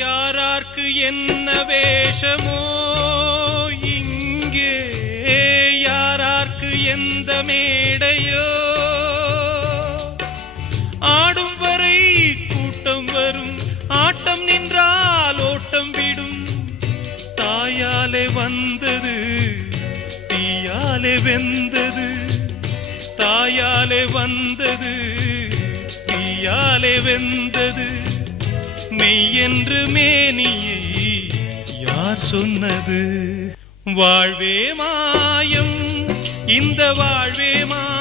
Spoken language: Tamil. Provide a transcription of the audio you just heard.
யாரார்க்கு என்ன வேஷமோ இங்கே, யாரார்க்கு எந்த மேடையோ, ஆடும் வரை கூட்டம் வரும், ஆட்டம் நின்றால் ஓட்டம் விடும். தாயாலே வந்தது தீயாலே வெந்தது, தாயாலே வந்தது தீயாலே வெந்தது. மெய் என்று மேனியை யார் சொன்னது? வாழ்வே மாயம், இந்த வாழ்வே மாயம்.